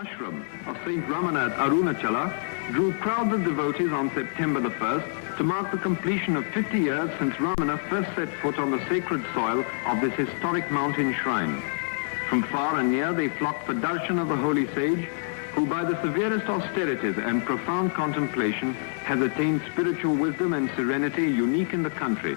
ashram of Saint Ramana at Arunachala drew crowds of devotees on September the 1st to mark the completion of 50 years since Ramana first set foot on the sacred soil of this historic mountain shrine. From far and near they flocked for darshan of the holy sage, who by the severest austerities and profound contemplation has attained spiritual wisdom and serenity unique in the country.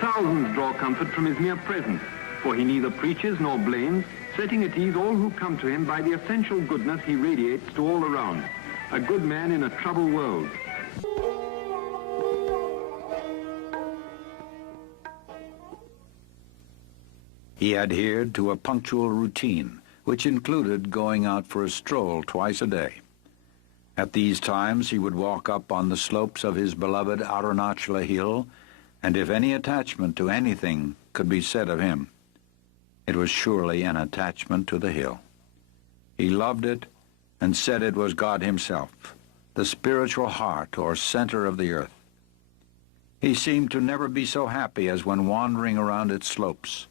Thousands draw comfort from his mere presence, for he neither preaches nor blames, setting at ease all who come to him by the essential goodness he radiates to all around. A good man in a troubled world. He adhered to a punctual routine, which included going out for a stroll twice a day. At these times he would walk up on the slopes of his beloved Arunachala hill, and if any attachment to anything could be said of him, it was surely an attachment to the hill. He loved it and said it was God himself, the spiritual heart or center of the earth. He seemed to never be so happy as when wandering around its slopes,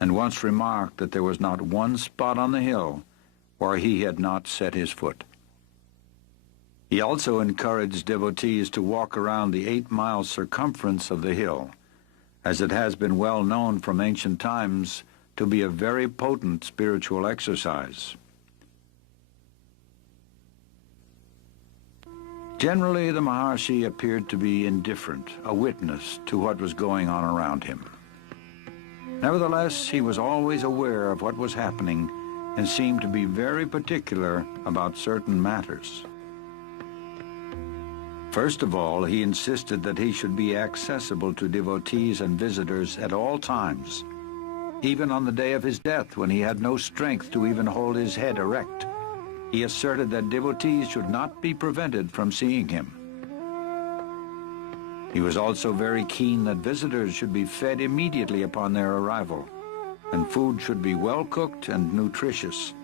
and once remarked that there was not one spot on the hill where he had not set his foot. He also encouraged devotees to walk around the 8-mile circumference of the hill, as it has been well known from ancient times to be a very potent spiritual exercise. Generally, the Maharshi appeared to be indifferent, a witness to what was going on around him. Nevertheless, he was always aware of what was happening and seemed to be very particular about certain matters. First of all, he insisted that he should be accessible to devotees and visitors at all times, even on the day of his death when he had no strength to even hold his head erect. He asserted that devotees should not be prevented from seeing him. He was also very keen that visitors should be fed immediately upon their arrival, and food should be well cooked and nutritious.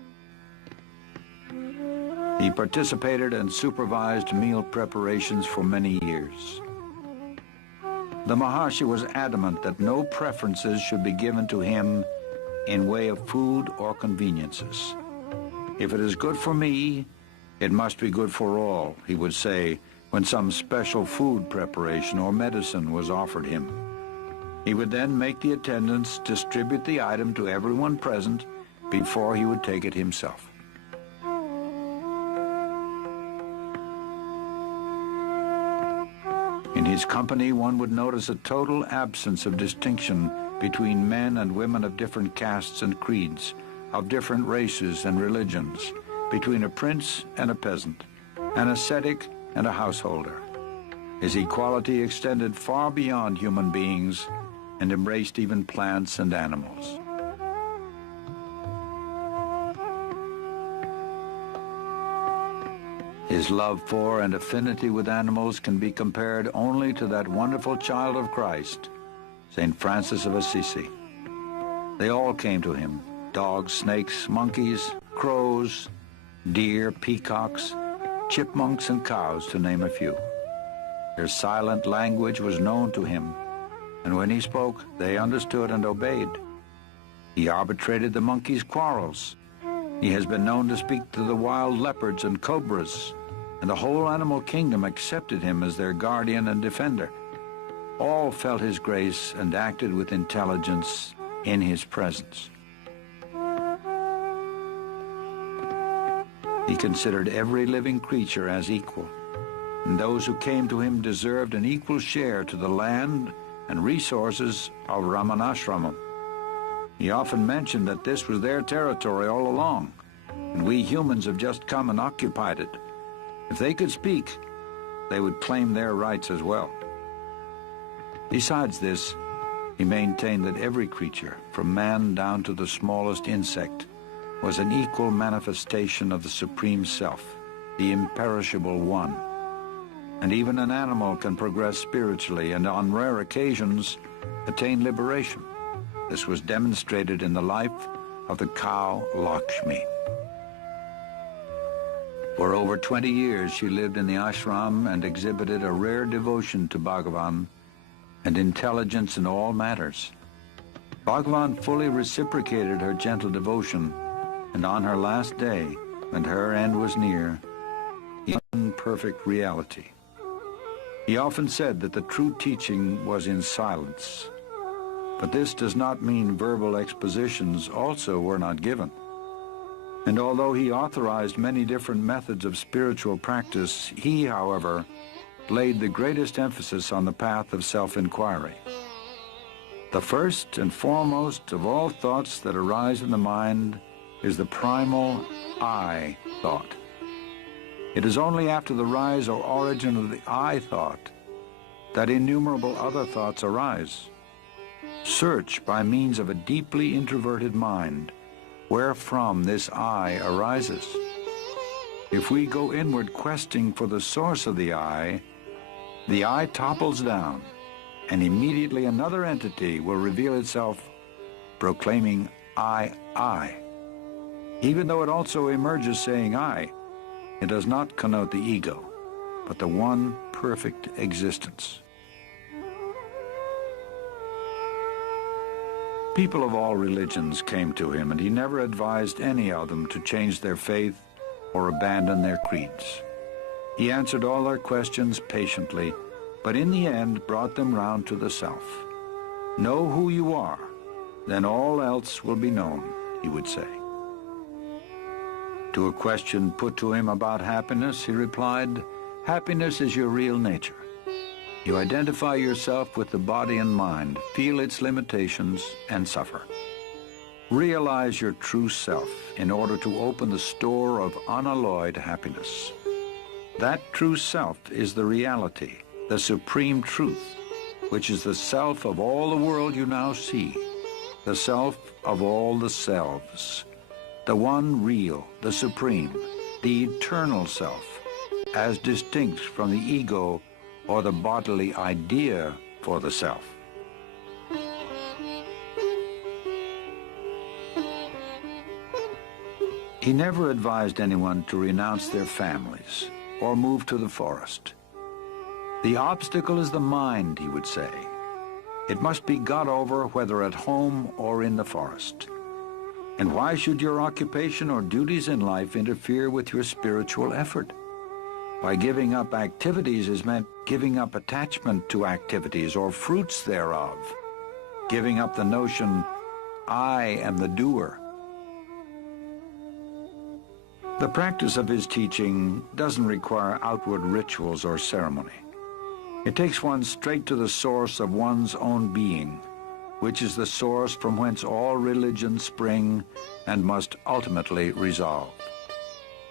He participated and supervised meal preparations for many years. The Maharshi was adamant that no preferences should be given to him in way of food or conveniences. If it is good for me, it must be good for all, he would say when some special food preparation or medicine was offered him. He would then make the attendants distribute the item to everyone present before he would take it himself. In his company, one would notice a total absence of distinction between men and women of different castes and creeds, of different races and religions, between a prince and a peasant, an ascetic and a householder. His equality extended far beyond human beings and embraced even plants and animals. His love for and affinity with animals can be compared only to that wonderful child of Christ, St. Francis of Assisi. They all came to him, dogs, snakes, monkeys, crows, deer, peacocks, chipmunks, and cows, to name a few. Their silent language was known to him, and when he spoke, they understood and obeyed. He arbitrated the monkeys' quarrels. He has been known to speak to the wild leopards and cobras, and the whole animal kingdom accepted him as their guardian and defender. All felt his grace and acted with intelligence in his presence. He considered every living creature as equal, and those who came to him deserved an equal share to the land and resources of Ramanashramam. He often mentioned that this was their territory all along, and we humans have just come and occupied it. If they could speak, they would claim their rights as well. Besides this, he maintained that every creature, from man down to the smallest insect, was an equal manifestation of the Supreme Self, the imperishable One. And even an animal can progress spiritually and on rare occasions attain liberation. This was demonstrated in the life of the cow Lakshmi. For over 20 years she lived in the ashram and exhibited a rare devotion to Bhagavan and intelligence in all matters. Bhagavan fully reciprocated her gentle devotion, and on her last day, and her end was near, in perfect reality. He often said that the true teaching was in silence, but this does not mean verbal expositions also were not given. And although he authorized many different methods of spiritual practice, he, however, laid the greatest emphasis on the path of self-inquiry. The first and foremost of all thoughts that arise in the mind is the primal I thought. It is only after the rise or origin of the I thought that innumerable other thoughts arise. Search by means of a deeply introverted mind wherefrom this I arises. If we go inward questing for the source of the I topples down, and immediately another entity will reveal itself proclaiming I. Even though it also emerges saying I, it does not connote the ego, but the one perfect existence. People of all religions came to him, and he never advised any of them to change their faith or abandon their creeds. He answered all their questions patiently, but in the end brought them round to the self. Know who you are, then all else will be known, he would say. To a question put to him about happiness, he replied, happiness is your real nature. You identify yourself with the body and mind, feel its limitations, and suffer. Realize your true self in order to open the store of unalloyed happiness. That true self is the reality, the supreme truth, which is the self of all the world you now see, the self of all the selves, the one real, the supreme, the eternal self, as distinct from the ego or the bodily idea for the self. He never advised anyone to renounce their families or move to the forest. The obstacle is the mind, he would say. It must be got over whether at home or in the forest. And why should your occupation or duties in life interfere with your spiritual effort? By giving up activities is meant giving up attachment to activities or fruits thereof, giving up the notion, I am the doer. The practice of his teaching doesn't require outward rituals or ceremony. It takes one straight to the source of one's own being, which is the source from whence all religions spring and must ultimately resolve.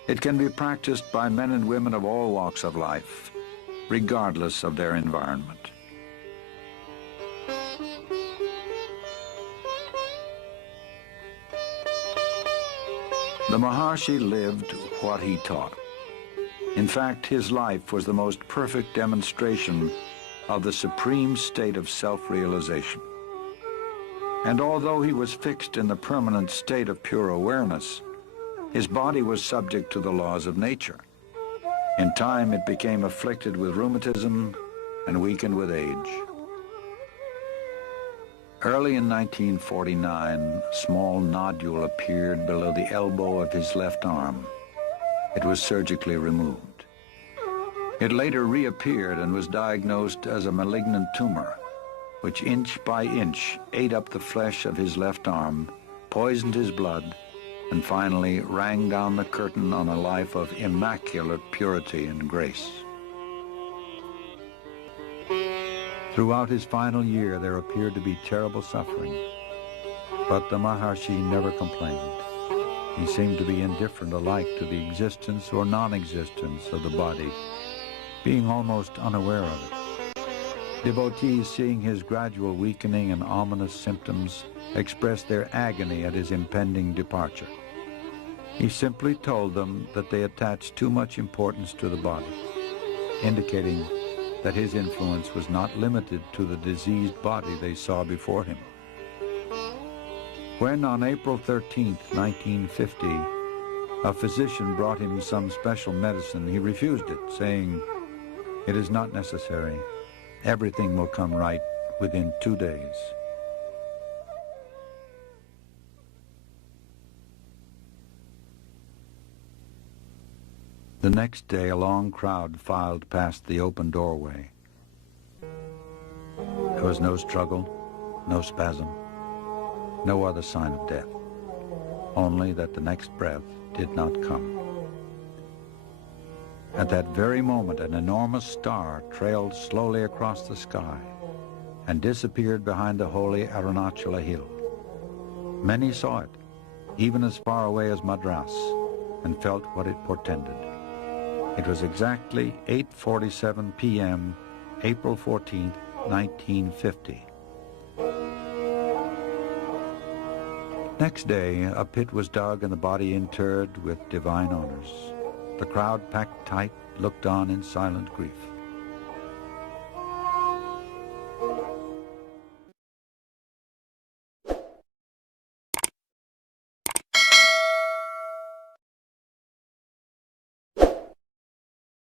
It can be practiced by men and women of all walks of life, regardless of their environment. The Maharishi lived what he taught. In fact, his life was the most perfect demonstration of the supreme state of self-realization. And although he was fixed in the permanent state of pure awareness, his body was subject to the laws of nature. In time, it became afflicted with rheumatism and weakened with age. Early in 1949, a small nodule appeared below the elbow of his left arm. It was surgically removed. It later reappeared and was diagnosed as a malignant tumor, which inch by inch ate up the flesh of his left arm, poisoned his blood, and finally rang down the curtain on a life of immaculate purity and grace. Throughout his final year, there appeared to be terrible suffering, but the Maharishi never complained. He seemed to be indifferent alike to the existence or non-existence of the body, being almost unaware of it. Devotees, seeing his gradual weakening and ominous symptoms, expressed their agony at his impending departure. He simply told them that they attached too much importance to the body, indicating that his influence was not limited to the diseased body they saw before him. When on April 13, 1950, a physician brought him some special medicine, he refused it, saying, "It is not necessary. Everything will come right within 2 days." The next day, a long crowd filed past the open doorway. There was no struggle, no spasm, no other sign of death, only that the next breath did not come. At that very moment, an enormous star trailed slowly across the sky and disappeared behind the holy Arunachala hill. Many saw it, even as far away as Madras, and felt what it portended. It was exactly 8:47 p.m., April 14, 1950. Next day, a pit was dug and the body interred with divine honors. The crowd, packed tight, looked on in silent grief.